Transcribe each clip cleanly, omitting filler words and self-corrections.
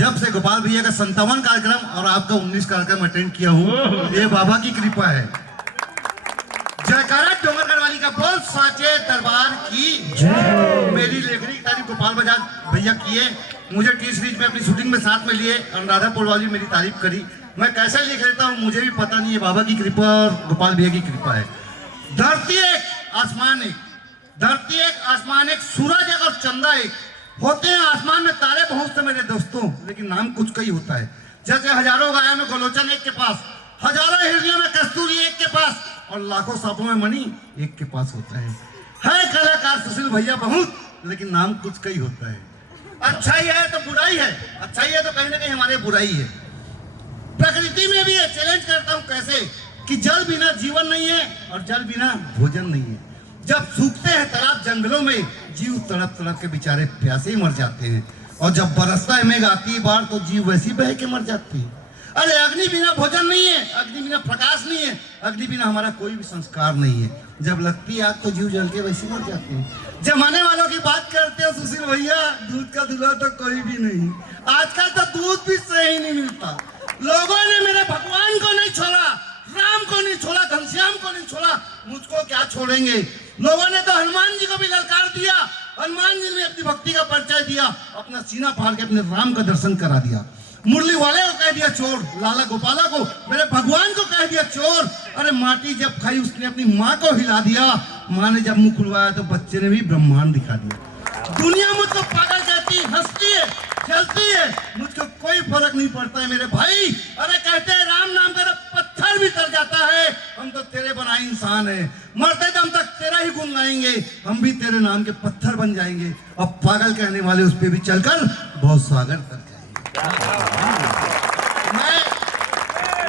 जब से गोपाल भैया का 57 कार्यक्रम और आपका 19 कार्यक्रम अटेंड किया हूँ, ये बाबा की कृपा है। जयकारा डोंगरगढ़ वाली का बोल साचे दरबार की जय। मेरी लेखनी की तारीफ गोपाल बजाज भैया किए, मुझे टी सीरीज में अपनी शूटिंग में साथ में लिए, अनुराधा पोलवाल मेरी तारीफ करी। मैं कैसे लिख लेता हूँ मुझे भी पता नहीं है, बाबा की कृपा और गोपाल भैया की कृपा है। धरती एक आसमान एक, धरती एक आसमान एक, सूरज एक और चंदा एक। होते हैं आसमान में तारे बहुत से मेरे दोस्तों, लेकिन नाम कुछ का ही होता है। जैसे हजारों गायों में गोलोचन एक के पास, हजारों हिरनियों में कस्तूरी एक के पास, और लाखों सांपों में मणि एक के पास होता है। कलाकार सुशील भैया बहुत, लेकिन नाम कुछ का ही होता है। अच्छाई है तो बुराई है, अच्छाई है तो कहीं ना कहीं हमारे बुराई है। प्रकृति में भी चैलेंज करता हूँ कैसे कि जल बिना जीवन नहीं है और जल बिना भोजन नहीं है। जब सूखते हैं तालाब जंगलों में, जीव तड़प तड़प के बेचारे प्यासे ही मर जाते हैं, और जब बरसता है मेघ आती है बाढ़ तो जीव वैसी बह के मर जाते हैं। अरे अग्नि बिना भोजन नहीं है, अग्नि बिना प्रकाश नहीं है, अग्नि बिना हमारा कोई भी संस्कार नहीं है। जब लगती है आग तो जीव जल के वैसे मर जाते हैं। जमाने वालों की बात करते हो सुशील भैया, दूध का दूल्हा तो कोई भी नहीं। आजकल तो दूध भी सही नहीं मिलता। लोगों ने मेरे भगवान को नहीं छोड़ा, राम को नहीं छोड़ा, घनश्याम को नहीं छोड़ा, मुझको क्या छोड़ेंगे। लोगों ने तो हनुमान जी को भी ललकार दिया, हनुमान जी ने अपनी भक्ति का परिचय दिया, अपना सीना फाड़ के अपने राम का दर्शन करा दिया। मुरली वाले को कह दिया चोर, लाला गोपाला को, मेरे भगवान को कह दिया चोर। अरे माटी जब खाई उसने अपनी माँ को हिला दिया, माँ ने जब मुंह खुलवाया तो बच्चे ने भी ब्रह्मांड दिखा दिया। दुनिया मुझको पागल कहती है, हंसती है, चलती है, मुझको कोई फर्क नहीं पड़ता है मेरे भाई। अरे कहते हैं राम नाम का पत्थर भी तर जाता है, हम तो तेरे बनाए इंसान है, मरते दम तक तेरा ही गुण गाएंगे, हम भी तेरे नाम के पत्थर बन जाएंगे। अब पागल कहने वाले उस पर भी चलकर बहुत सागर कर जाएंगे। मैं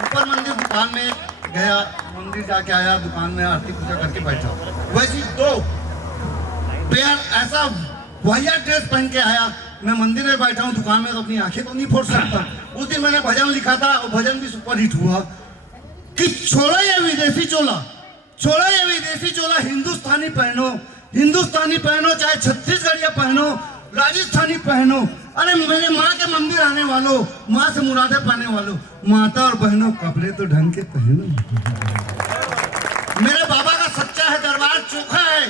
ऊपर मंदिर दुकान में गया, मंदिर जाके आया, दुकान में आरती पूजा करके बैठा। वैसी दो पेयर ऐसा वहिया ड्रेस पहन के आया, मैं मंदिर में बैठा हूँ, दुकान में तो अपनी आंखें तो नहीं फोड़ सकता। उस दिन मैंने भजन लिखा था, और भजन भी सुपर हिट हुआ कि छोड़ो ये विदेशी चोला, छोड़ो ये विदेशी चोला, हिंदुस्तानी पहनो, हिंदुस्तानी पहनो, चाहे छत्तीसगढ़िया पहनो, राजस्थानी पहनो। अरे मेरे माँ के मंदिर आने वालों, माँ से मुरादे पाने वालों, माता और बहनों कपड़े तो ढंग के पहनो। मेरे बाबा का सच्चा है दरबार चोखा है,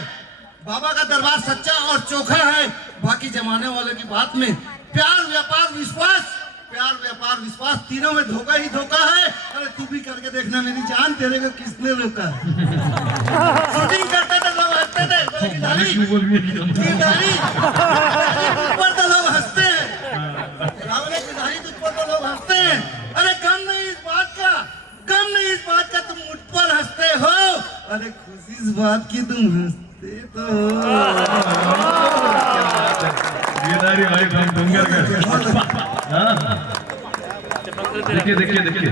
बाबा का दरबार सच्चा और चोखा है। बाकी जमाने वालों की बात में प्यार व्यापार विश्वास, प्यार व्यापार विश्वास तीनों में धोखा ही धोखा है। अरे तू भी करके देखना मेरी जान, तेरे को किसने रोका। शूटिंग करते थे लोग हंसते थे, ऊपर तो लोग हंसते हैं, तुझ पर तो लोग हंसते हैं। अरे गम नहीं इस बात का, गम नहीं इस बात का तुम मुझ पर हंसते हो, अरे खुशी इस बात की तुम हंसते तो। देखिए देखिए देखिए